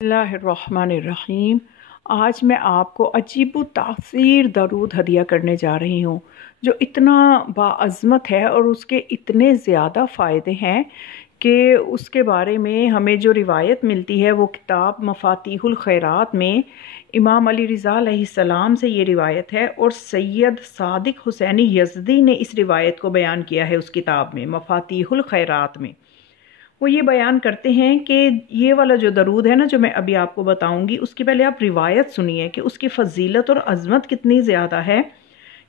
اللہ الرحمن الرحیم۔ آج میں آپ کو عجیب و تاثیر درود ہدیہ کرنے جا رہی ہوں جو اتنا باعظمت ہے اور اس کے اتنے زیادہ فائدے ہیں کہ اس کے بارے میں ہمیں جو روایت ملتی ہے وہ کتاب مفاتیح الخیرات میں امام علی رضا علیہ السلام سے یہ روایت ہے، اور سید صادق حسینی یزدی نے اس روایت کو بیان کیا ہے اس کتاب میں مفاتیح الخیرات میں۔ وہ یہ بیان کرتے ہیں کہ یہ والا جو درود ہے نا جو میں ابھی آپ کو بتاؤں گی، اس کی پہلے آپ روایت سنیے کہ اس کی فضیلت اور عظمت کتنی زیادہ ہے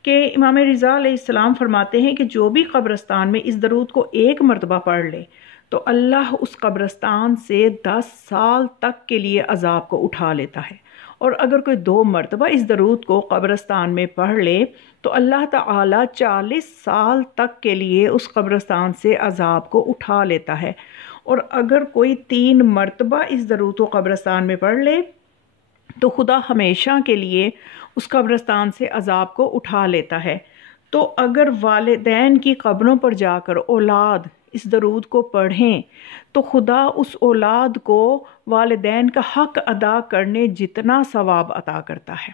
کہ امام رضا علیہ السلام فرماتے ہیں کہ جو بھی قبرستان میں اس درود کو ایک مرتبہ پڑھ لے تو اللہ اس قبرستان سے 10 سال تک کے لیے عذاب کو اٹھا لیتا ہے، اور اگر کوئی 2 مرتبہ اس درود کو قبرستان میں پڑھ لے تو اللہ تعالی 40 سال تک کے لیے اس قبرستان سے عذاب کو اٹھا لیتا ہے، اور اگر کوئی 3 مرتبہ اس درود کو قبرستان میں پڑھ لے تو خدا ہمیشہ کے لیے اس قبرستان سے عذاب کو اٹھا لیتا ہے۔ تو اگر والدین کی قبروں پر جا کر اولاد اس درود کو پڑھیں تو خدا اس اولاد کو والدین کا حق ادا کرنے جتنا ثواب عطا کرتا ہے۔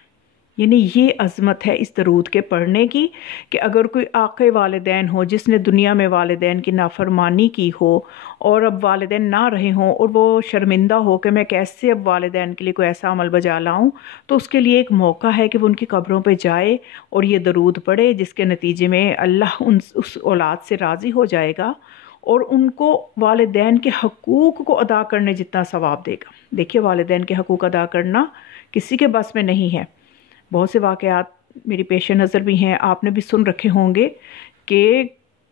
یعنی یہ عظمت ہے اس درود کے پڑھنے کی کہ اگر کوئی عاق والدین ہو جس نے دنیا میں والدین کی نافرمانی کی ہو اور اب والدین نہ رہے ہوں اور وہ شرمندہ ہو کہ میں کیسے اب والدین کے لیے کوئی ایسا عمل بجا لاؤں، تو اس کے لیے ایک موقع ہے کہ وہ ان کی قبروں پہ جائے اور یہ درود پڑھے، جس کے نتیجے میں اللہ اس اولاد سے راضی ہو جائے گا اور ان کو والدین کے حقوق کو ادا کرنے جتنا ثواب دے گا۔ دیکھیے، والدین کے حقوق ادا کرنا کسی کے بس میں نہیں ہے۔ بہت سے واقعات میری پیش نظر بھی ہیں، آپ نے بھی سن رکھے ہوں گے کہ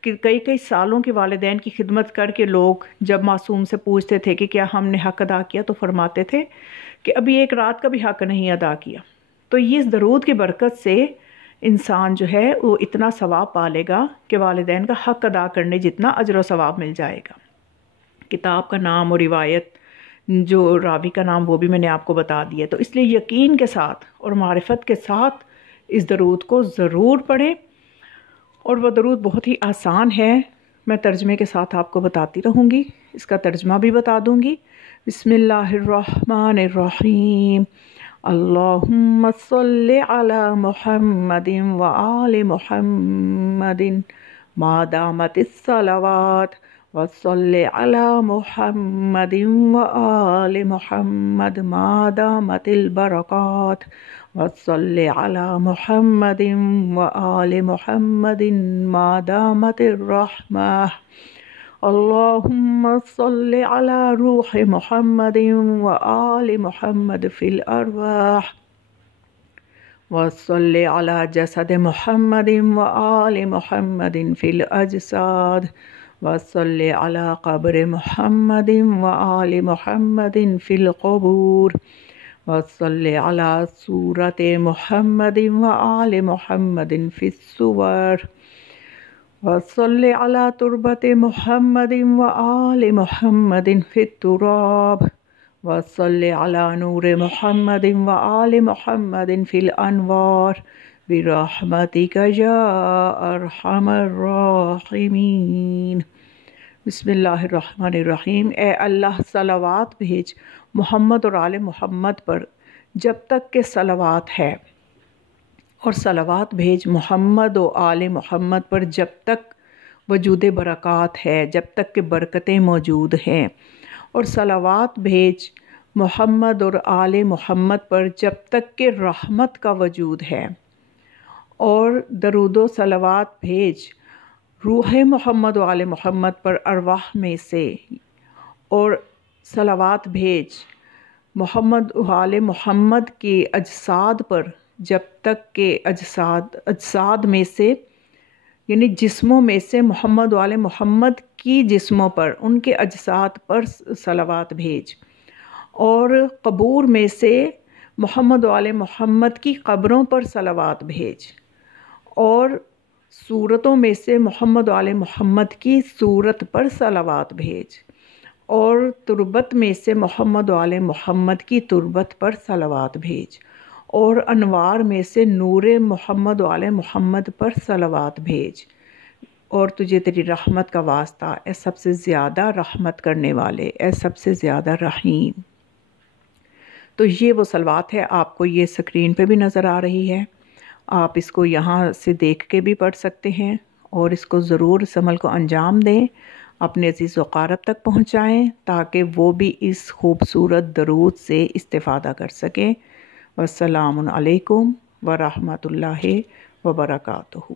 کئی سالوں کے والدین کی خدمت کر کے لوگ جب معصوم سے پوچھتے تھے کہ کیا ہم نے حق ادا کیا، تو فرماتے تھے کہ ابھی ایک رات کا بھی حق نہیں ادا کیا۔ تو یہ اس درود کی برکت سے انسان جو ہے وہ اتنا ثواب پالے گا کہ والدین کا حق ادا کرنے جتنا اجر و ثواب مل جائے گا۔ کتاب کا نام اور روایت جو راوی کا نام وہ بھی میں نے آپ کو بتا دیا، تو اس لیے یقین کے ساتھ اور معرفت کے ساتھ اس درود کو ضرور پڑھیں، اور وہ درود بہت ہی آسان ہے۔ میں ترجمے کے ساتھ آپ کو بتاتی رہوں گی، اس کا ترجمہ بھی بتا دوں گی۔ بسم اللہ الرحمن الرحیم۔ اللہم صلی علی محمد وآل محمد ما دامت الصلوات، وصلی علی محمد وآل محمد ما دامت البرکات، وصلی علی محمد وآل محمد ما دامت الرحمہ۔ اللہم صلی علی روح محمد وآل محمد فی الارواح، وصلی علی جسد محمد وآل محمد فی الاجساد، وصلی علی قبر محمد وآل محمد فی القبور، وصلی علی صورت محمد وآل محمد فی الصور، وصلی علی تربت محمد وآل محمد فی التراب، وصلی علی نور محمد وآل محمد فی الانوار، برحمتک یا ارحم الراحمین۔ بسم اللہ الرحمن الرحیم۔ اے اللہ صلوات بھیج محمد اور آل محمد پر جب تک کہ صلوات ہے، اور صلوات بھیج محمد و آل محمد پر جب تک وجود برکات ہے، جب تک کہ برکتیں موجود ہیں، اور صلوات بھیج محمد اور آل محمد پر جب تک کہ رحمت کا وجود ہے، اور درود و صلوات بھیج روح محمد و آل محمد پر ارواح میں سے، اور صلوات بھیج محمد و آل محمد کے اجساد پر جب تک کہ اجساد میں سے یعنی جسموں میں سے محمد و آل محمد کی جسموں پر، ان کے اجساد پر صلوات بھیج، اور قبور میں سے محمد و آل محمد کی قبروں پر صلوات بھیج، اور صورتوں میں سے محمد و آل محمد کی صورت پر صلوات بھیج، اور تربت میں سے محمد و آل محمد کی تربت پر صلوات بھیج، اور انوار میں سے نور محمد و آل محمد پر صلوات بھیج، اور تجھے تیری رحمت کا واسطہ اے سب سے زیادہ رحمت کرنے والے، اے سب سے زیادہ رحیم۔ تو یہ وہ صلوات ہے، آپ کو یہ اسکرین پہ بھی نظر آ رہی ہے، آپ اس کو یہاں سے دیکھ کے بھی پڑھ سکتے ہیں، اور اس کو ضرور اس عمل کو انجام دیں، اپنے عزیز و اقارب تک پہنچائیں تاکہ وہ بھی اس خوبصورت درود سے استفادہ کر سکیں۔ والسلام علیکم ورحمۃ اللہ وبرکاتہ۔